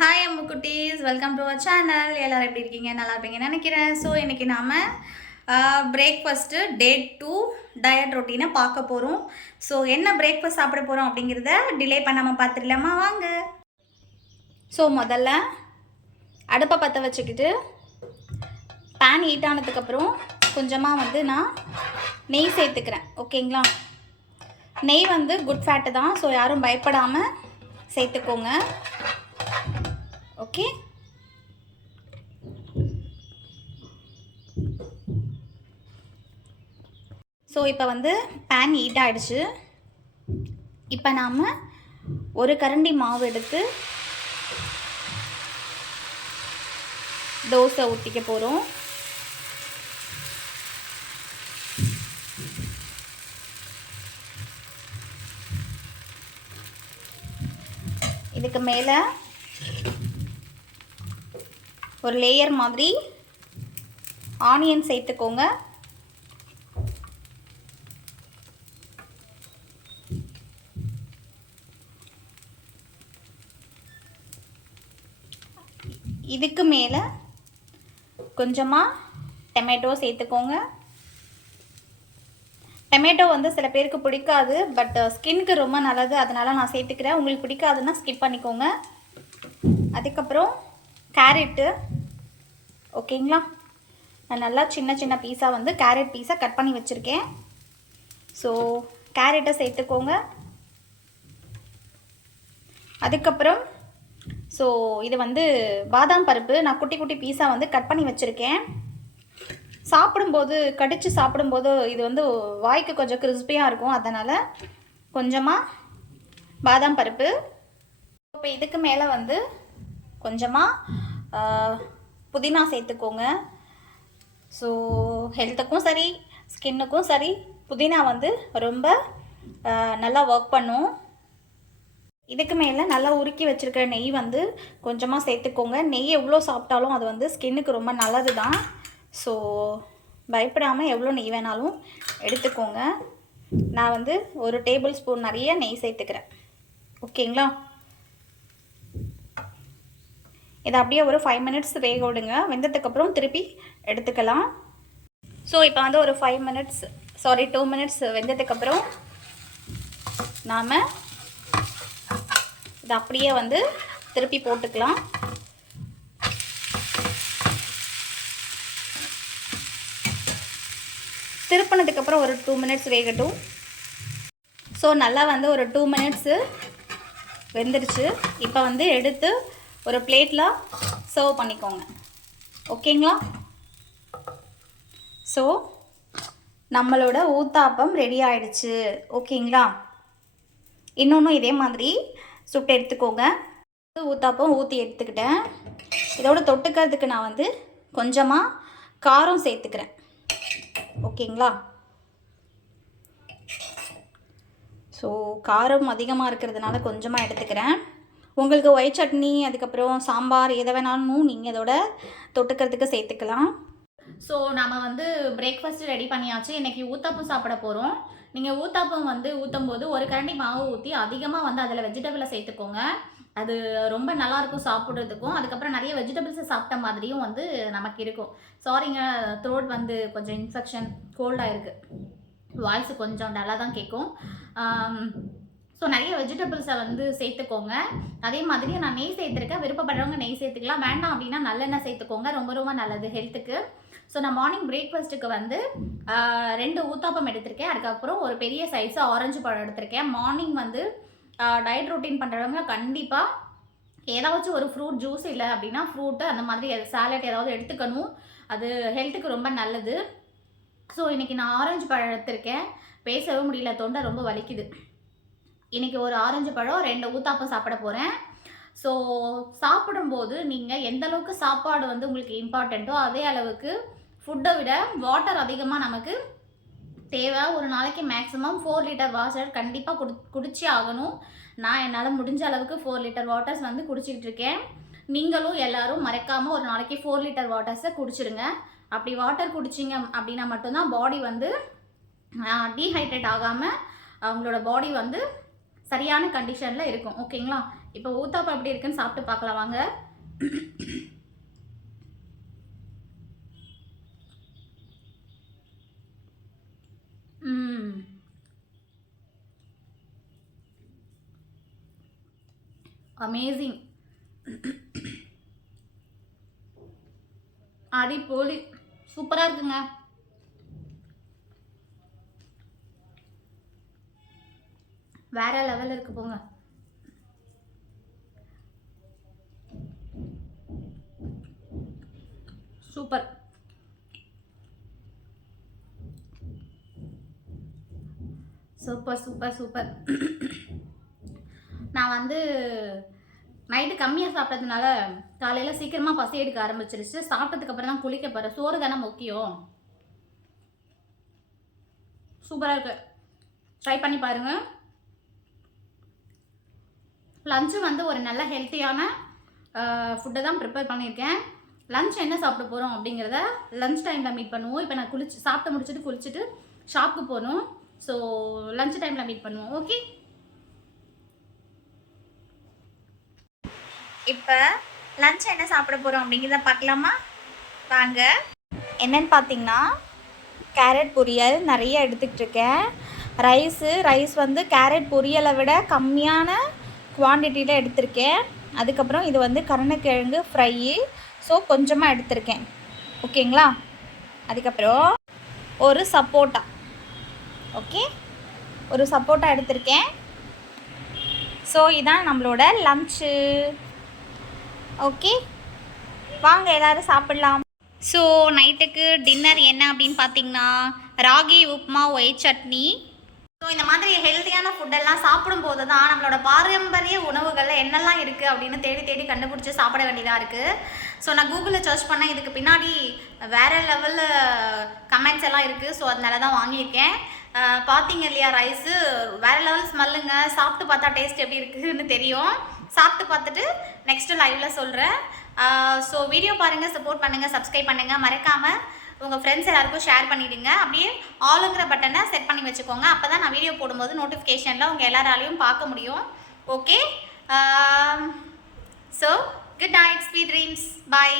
Hi Ammu குட்டீஸ், welcome to our channel. எல்லோரும் எப்படி இருக்கீங்க? நல்லா இருப்பீங்கன்னு நினைக்கிறேன். ஸோ இன்றைக்கி நாம் பிரேக்ஃபாஸ்ட்டு டே 2 டயட் ரொட்டீனை பார்க்க போகிறோம். ஸோ என்ன பிரேக்ஃபாஸ்ட் சாப்பிட போகிறோம் அப்படிங்கிறத டிலே பண்ணாமல் பார்த்துடலாமா? வாங்க. ஸோ முதல்ல அடுப்பை பற்ற வச்சுக்கிட்டு பேன் ஹீட் ஆனதுக்கப்புறம் கொஞ்சமாக நான் நெய் சேர்த்துக்கிறேன். ஓகேங்களா? நெய் குட் ஃபேட்டு தான். ஸோ யாரும் பயப்படாமல் சேர்த்துக்கோங்க. ஓகே, ஸோ இப்போ பேன் ஹீட் ஆகிடுச்சு. இப்போ நாம் ஒரு கரண்டி மாவு எடுத்து தோசை ஊற்றிக்க போகிறோம். இதுக்கு மேலே ஒரு லேயர் மாதிரி ஆனியன் சேர்த்துக்கோங்க. இதுக்கு மேலே கொஞ்சமாக டொமேட்டோ சேர்த்துக்கோங்க. டொமேட்டோ சில பேருக்கு பிடிக்காது, பட் ஸ்கின்னுக்கு ரொம்ப நல்லது, அதனால் நான் சேர்த்துக்கிறேன். உங்களுக்கு பிடிக்காதுன்னா ஸ்கிப் பண்ணிக்கோங்க. அதுக்கப்புறம் கேரட்டு. ஓகேங்களா? நான் நல்லா சின்ன சின்ன பீஸாக கேரட் பீஸை கட் பண்ணி வச்சுருக்கேன். ஸோ கேரட்டை சேர்த்துக்கோங்க. அதுக்கப்புறம் ஸோ இது பாதாம் பருப்பு நான் குட்டி குட்டி பீஸாக கட் பண்ணி வச்சுருக்கேன். சாப்பிடும்போது கடித்து சாப்பிடும்போது இது வாய்க்கு கொஞ்சம் கிறிஸ்பியாக இருக்கும், அதனால் கொஞ்சமாக பாதாம் பருப்பு. இப்போ இதுக்கு மேலே கொஞ்சமாக புதினா சேர்த்துக்கோங்க. ஸோ ஹெல்த்துக்கும் சரி ஸ்கின்னுக்கும் சரி புதினா ரொம்ப நல்லா ஒர்க் பண்ணும். இதுக்கு மேலே நல்லா உருக்கி வச்சுருக்க நெய் கொஞ்சமாக சேர்த்துக்கோங்க. நெய் எவ்வளோ சாப்பிட்டாலும் அது ஸ்கின்னுக்கு ரொம்ப நல்லது தான். ஸோ பயப்படாமல் எவ்வளோ நெய் வேணாலும் எடுத்துக்கோங்க. நான் ஒரு டேபிள் ஸ்பூன் நிறைய நெய் சேர்த்துக்கிறேன். ஓகேங்களா? இதை அப்படியே ஒரு 5 மினிட்ஸ் வேக விடுங்க. வெந்ததுக்கப்புறம் திருப்பி எடுத்துக்கலாம். ஸோ இப்போ ஒரு 2 மினிட்ஸ் வெந்ததுக்கப்புறம் நாம் இதை அப்படியே திருப்பி போட்டுக்கலாம். திருப்பினதுக்கப்புறம் ஒரு 2 மினிட்ஸ் வேகட்டும். ஸோ நல்லா ஒரு 2 மினிட்ஸு வெந்துருச்சு. இப்போ எடுத்து ஒரு பிளேட்டில் சர்வ் பண்ணிக்கோங்க. ஓகேங்களா? ஸோ நம்மளோட ஊத்தாப்பம் ரெடி ஆகிடுச்சு. ஓகேங்களா? இன்னொன்று இதே மாதிரி சுட்டு எடுத்துக்கோங்க. ஊத்தாப்பம் ஊற்றி எடுத்துக்கிட்டேன். இதோட தொட்டுக்கிறதுக்கு நான் கொஞ்சமாக காரம் சேர்த்துக்கிறேன். ஓகேங்களா? ஸோ காரம் அதிகமாக இருக்கிறதுனால கொஞ்சமாக எடுத்துக்கிறேன். உங்களுக்கு ஒயிட் சட்னி அதுக்கப்புறம் சாம்பார் எதை வேணாலும் நீங்கள் இதோட தொட்டுக்கிறதுக்கு சேர்த்துக்கலாம். ஸோ நம்ம பிரேக்ஃபாஸ்ட்டு ரெடி பண்ணியாச்சு. இன்றைக்கி ஊத்தாப்பம் சாப்பிட போகிறோம். நீங்கள் ஊத்தாப்பம் ஊற்றும் போது ஒரு கரண்டி மாவு ஊற்றி அதிகமாக அதில் வெஜிடபிளை சேர்த்துக்கோங்க. அது ரொம்ப நல்லாயிருக்கும் சாப்பிட்றதுக்கும். அதுக்கப்புறம் நிறைய வெஜிடபிள்ஸை சாப்பிட்ட மாதிரியும் நமக்கு இருக்கும். சாரிங்க, த்ரோட் கொஞ்சம் இன்ஃபெக்ஷன் கோல்டாக இருக்குது. வாய்ஸ் கொஞ்சம் நல்லா தான் கேட்கும். ஸோ நிறைய வெஜிடபிள்ஸை சேர்த்துக்கோங்க. அதே மாதிரி நான் நெய் சேர்த்துருக்கேன். விருப்பப்படுறவங்க நெய் சேர்த்துக்கலாம். வேண்டாம் அப்படின்னா நல்லெண்ணெய் சேர்த்துக்கோங்க. ரொம்ப ரொம்ப நல்லது ஹெல்த்துக்கு. ஸோ நான் மார்னிங் பிரேக்ஃபாஸ்ட்டுக்கு 2 ஊத்தாப்பம் எடுத்திருக்கேன். அதுக்கப்புறம் ஒரு பெரிய சைஸு ஆரஞ்சு பழம் எடுத்திருக்கேன். மார்னிங் டயட் ரொட்டீன் பண்ணுறவங்க கண்டிப்பாக ஏதாச்சும் ஒரு ஃப்ரூட் ஜூஸ் இல்லை அப்படின்னா ஃப்ரூட்டு அந்த மாதிரி சாலட் ஏதாவது எடுத்துக்கணும். அது ஹெல்த்துக்கு ரொம்ப நல்லது. ஸோ இன்றைக்கி நான் ஆரஞ்சு பழம் எடுத்திருக்கேன். பேசவே முடியல, தொண்டை ரொம்ப வலிக்குது. இன்றைக்கி ஒரு ஆரஞ்சு பழம் 2 ஊத்தாப்பம் சாப்பிட போகிறேன். ஸோ சாப்பிடும்போது நீங்கள் எந்த அளவுக்கு சாப்பாடு உங்களுக்கு இம்பார்ட்டண்ட்டோ அதே அளவுக்கு ஃபுட்டை விட வாட்டர் அதிகமாக நமக்கு தேவை. ஒரு நாளைக்கு மேக்ஸிமம் 4 லிட்டர் வாட்டர் கண்டிப்பாக குடிச்சே ஆகணும். நான் என்னால் முடிஞ்ச அளவுக்கு 4 லிட்டர் வாட்டர்ஸ் குடிச்சிக்கிட்டு இருக்கேன். நீங்களும் எல்லோரும் மறக்காமல் ஒரு நாளைக்கு 4 லிட்டர் வாட்டர்ஸை குடிச்சிடுங்க. அப்படி வாட்டர் குடிச்சிங்க அப்படின்னா மட்டும்தான் பாடி டீஹைட்ரேட் ஆகாமல் அவங்களோட பாடி சரியான கண்டிஷனில் இருக்கும். ஓகேங்களா? இப்போ ஊத்தாப்பம் எப்படி இருக்குன்னு சாப்பிட்டு பார்க்கலாம் வாங்க. அமேசிங். அடிப்பொலி. சூப்பராக இருக்குங்க. வேற லெவலில் இருக்கு போங்க. சூப்பர். Super super super. நான் வந்து நைட்டு கம்மியாக சாப்பிட்டதுனால காலையில் சீக்கிரமாக பசி எடுக்க ஆரம்பிச்சிருச்சு. சாப்பிட்டதுக்கப்புறம் தான் குளிக்க போகிறேன். சோறு தானே முக்கியம். சூப்பராக இருக்கு. ட்ரை பண்ணி பாருங்கள். லஞ்சு வந்து ஒரு நல்ல ஹெல்த்தியான ஃபுட்டை தான் ப்ரிப்பேர் பண்ணியிருக்கேன். லஞ்ச் என்ன சாப்பிட போகிறோம் அப்படிங்கிறத லஞ்ச் டைமில் மீட் பண்ணுவோம். இப்போ நான் சாப்பிட்டு முடிச்சுட்டு குளிச்சுட்டு ஷாப்புக்கு போகணும். ஸோ லஞ்ச் டைமில் மீட் பண்ணுவோம். ஓகே. இப்போ லஞ்ச் என்ன சாப்பிட போகிறோம் அப்படிங்கிறத பார்க்கலாமா? வாங்க. என்னன்னு பார்த்தீங்கன்னா கேரட் பொரியல் நிறைய எடுத்துக்கிட்டு இருக்கேன். ரைஸ் வந்து கேரட் பொரியலை விட கம்மியான குவான்டிட்டியில் எடுத்திருக்கேன். அதுக்கப்புறம் இது வந்து கருணக்கிழங்கு ஃப்ரை, ஸோ கொஞ்சமாக எடுத்திருக்கேன். ஓகேங்களா? அதுக்கப்புறம் ஒரு சப்போட்டா. ஓகே, ஒரு சப்போட்டா எடுத்திருக்கேன். ஸோ இதான் நம்மளோட லன்ச்சு. ஓகே, வாங்க எல்லோரும் சாப்பிட்லாம். ஸோ நைட்டுக்கு டின்னர் என்ன அப்படின்னு பார்த்தீங்கன்னா ராகி உப்புமா, ஒயிட் சட்னி. ஸோ இந்த மாதிரி ஹெல்த்தியான ஃபுட்டெல்லாம் சாப்பிடும்போது தான் நம்மளோட பாரம்பரிய உணவுகளில் என்னெல்லாம் இருக்குது அப்படின்னு தேடி கண்டுபிடிச்சி சாப்பிட வேண்டியதாக இருக்குது. ஸோ நான் கூகுளில் சர்ச் பண்ணேன். இதுக்கு பின்னாடி வேறு லெவலில் கமெண்ட்ஸ் எல்லாம் இருக்குது. ஸோ அதனால தான் வாங்கியிருக்கேன். பார்த்தீங்க இல்லையா, ரைஸு வேறு லெவல் ஸ்மெல்லுங்க. சாப்பிட்டு பார்த்தா டேஸ்ட் எப்படி இருக்குதுன்னு தெரியும். சாப்பிட்டு பார்த்துட்டு நெக்ஸ்ட்டு லைவில் சொல்கிறேன். ஸோ வீடியோ பாருங்கள், சப்போர்ட் பண்ணுங்கள், சப்ஸ்கிரைப் பண்ணுங்கள். மறக்காமல் உங்கள் ஃப்ரெண்ட்ஸ் எல்லாருக்கும் ஷேர் பண்ணிவிடுங்க. அப்படியே ஆளுங்கிற பட்டனை செட் பண்ணி வச்சுக்கோங்க. அப்போ தான் நான் வீடியோ போடும்போது நோட்டிஃபிகேஷனில் உங்கள் எல்லாராலையும் பார்க்க முடியும். Okay. So good night, sweet dreams, பாய்.